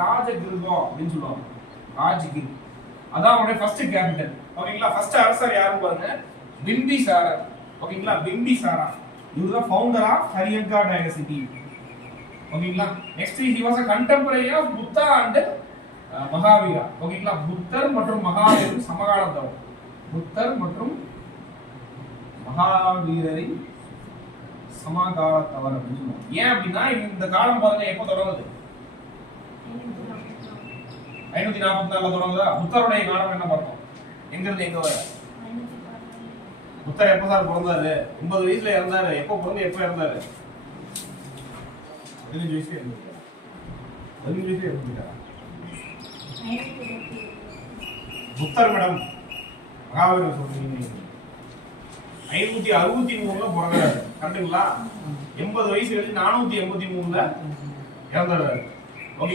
ராஜகிருகம் அப்படின்னு சொல்லுவாங்க. ராஜகிரி அதான் அவருடைய ஃபர்ஸ்ட் கேபிட்டல். ஓகேங்களா? ஃபர்ஸ்ட் அரசர் யாருன்னு பாருங்க, பிம்பிசாரர். ஓகேங்களா? பிம்பிசாரா இவர்தான் ஃபவுண்டர் ஆஃப் ஹரியங்கா டைனஸ்டி. ஓகேங்களா? Next he was a contemporary of Buddha and Mahavira. ஓகேங்களா? புத்தர் மற்றும் மகாவீரர் சமகாலத்தவர். புத்தர் மற்றும் மகாவீரரின் சமகாலத்தவர் அப்படின்னு சொல்லுவாங்க. ஏன் அப்படின்னா இந்த காலம் பாருங்க எப்போ தொடங்குது? 544 தொடங்குதா? புத்தருடைய காலம் என்ன பார்த்தோம்? எங்க இருந்து எங்க வர? புத்தர் எப்ப சார் பிறந்தாரு? 80 வயசுல இறந்தாரு. எப்போ பிறந்து எப்போ இறந்தாரு? 15 வயசுல இறந்தாரு. 15 வயசுல இறந்துட்டாரா? புத்தர் மேடம் மகாவீரர் சொல்றீங்க 563ல பிறந்தாரு. கரெக்ட்டுங்களா? 80 வயசு கழிச்சு 483ல இறந்தாரு.